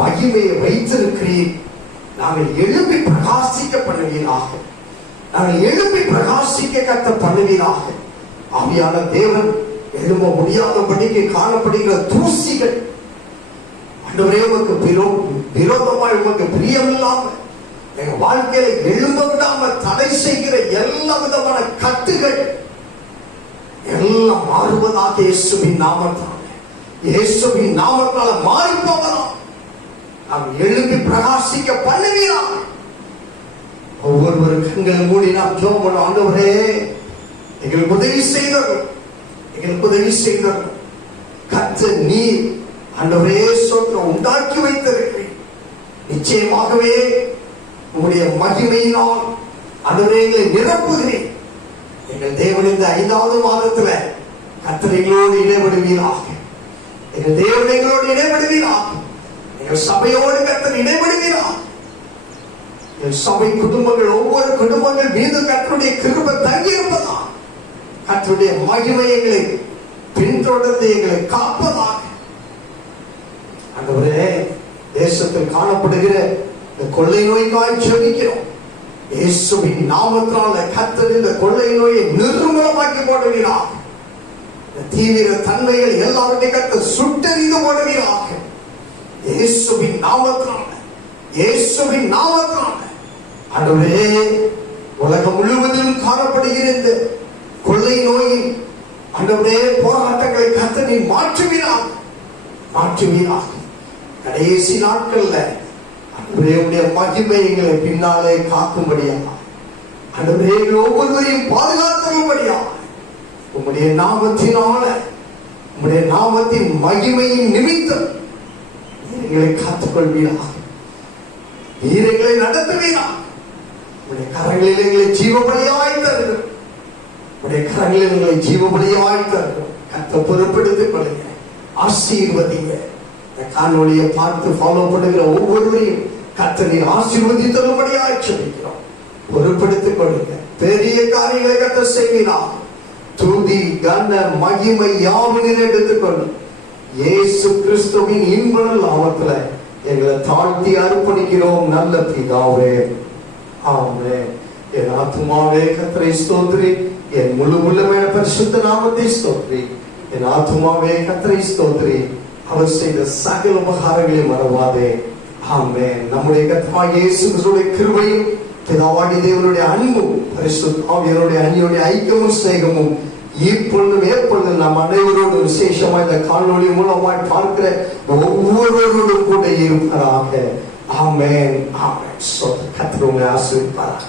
மகிமையை வைத்திருக்கிறீர், நாங்கள் எழுப்பி பிரகாசிக்க பண்ணுவீராக, நாங்கள் எழுப்பி பிரகாசிக்க கத்த பண்ணுவீராக. ஆவியான தேவன் எழும்ப முடியாதபடிக்கு காணப்படுகிற தூசிகள், ஆண்டவரே உமக்கு விரோதமாய் உமக்கு பிரியமில்லாம எங்க வாழ்க்கையில எழும்ப விடாம தடை செய்கிற எல்லா விதமான கட்டுகள் எல்லாம் மாறுவதாக இயேசுவின் நாமத்தால், இயேசுவின் நாமத்தால மாறி போகலாம். நாம் எழுப்பி பிரகாசிக்க பண்ணுவீராக. ஒவ்வொரு கண்களை மூடி நாம் ஜெபம் பண்ண. ஆண்டவரே எங்களுக்கு உதவி செய்தோம், எங்களுக்கு உதவி செய்தோம். கர்த்தர் நீர் ஆண்டவரே சொந்தம் உண்டாக்கி வைத்திருக்கிறீர். நிச்சயமாகவே உங்களுடைய மகிமையினால் ஆண்டவரே எங்களை நிரப்புகிறேன். எங்கள் தேவன் இந்த 5வது மாதத்துல கர்த்தர் எங்களோடு இடைபடுவீராக. எங்கள் தேவன் எங்களோடு இடைபடுவீராக. எங்கள் சபையோடு கர்த்தர் இடைபடுவீராக. எங்கள் சபை குடும்பங்கள், ஒவ்வொரு குடும்பங்கள் மீது கர்த்தருடைய கிருபை தங்கி இருப்பதா, கர்த்தருடைய மகிமை எங்களை பின்தொடர்ந்து எங்களை காப்பதாக. ஆண்டவரே தேசத்தில் காணப்படுகிற இந்த கொள்ளை நோய்க்காய் ஜெபிக்கிறோம். இயேசுவின் நாமத்தால கர்த்தர் இந்த கொள்ளை நோயை நிர்மூலமாக்கி போடுவீராக. தீவிர தன்மைகள் எல்லாருடைய கர்த்தர் சுட்டெறிந்து போடுவீராக. இயேசுவின் நாமத்தால, இயேசுவின் நாமத்தால ஆண்டவரே உலகம் முழுவதிலும் காணப்படுகிற இந்த கொள்ளை நோயின் ஆண்டவரே போராட்டங்களை கர்த்தர் நீ மாற்றுவீராக, மாற்றுவீராக. கடைசி நாட்கள்ல ஆண்டவரே மகிமை எங்களை பின்னாலே காக்கும்படியாக, ஆண்டவரே ஒவ்வொருவரையும் பாதுகாத்தும்படியாக உம்முடைய நாமத்தினால, உம்முடைய நாமத்தின் மகிமையின் நிமித்தம் எங்களை காத்துக் கொள்வீராக. நீர் எங்களை நடத்துவீராக. உடைய கரங்களில் எங்களை ஜீவபலியாய் தருகிறோம். உடைய கரங்களில் எங்களை ஜீவபலியாய் தருகிறோம். கர்த்தர் பொறுப்பெடுத்துக் கொள்ளுங்க, ஆசீர்வதிங்க. இந்த காணொலியை பார்த்து ஃபாலோ பண்ணுகிற ஒவ்வொருவரையும் கர்த்தர் நீர் ஆசீர்வதித்தரும்படியாய் ஜெபிக்கிறோம். பொறுப்பெடுத்துக் கொள்ளுங்க. பெரிய காரியங்களை கர்த்தர் செய்வீராக. துதி கன மகிமை யாவும் எடுத்துக் கொள்ளும். இயேசு கிறிஸ்துவின் இன்ப நாமத்துல எங்களை தாழ்த்தி அர்ப்பணிக்கிறோம் நல்ல பிதாவே, ஆமென். என் ஆத்துமாவே கர்த்தரை ஸ்தோத்திரி, என் முழு உள்ளமே பரிசுத்த நாமத்தை ஸ்தோத்திரி. என் ஆத்துமாவே கர்த்தரை ஸ்தோத்திரி, அவர் செய்த சகல உபகாரங்களை மறவாதே. ஆமென். நம்முடைய கர்த்தராகிய இயேசு கிறிஸ்துவின் கிருபையும் பிதாவாகிய தேவனுடைய அன்பும் பரிசுத்த ஆவியானவருடைய அன்யோன்ய ஐக்கியமும் சிநேகமும் இப்பொழுதும் ஏற்பொழுதும் நாம் அனைவரோடு விசேஷமா இந்த காணொளி மூலமாய் பார்க்கிற ஒவ்வொருவரோடும் கூட இருப்பதாக. ஆமென், ஆமென். கர்த்தர் உங்களை ஆசீர்வதிப்பாராக.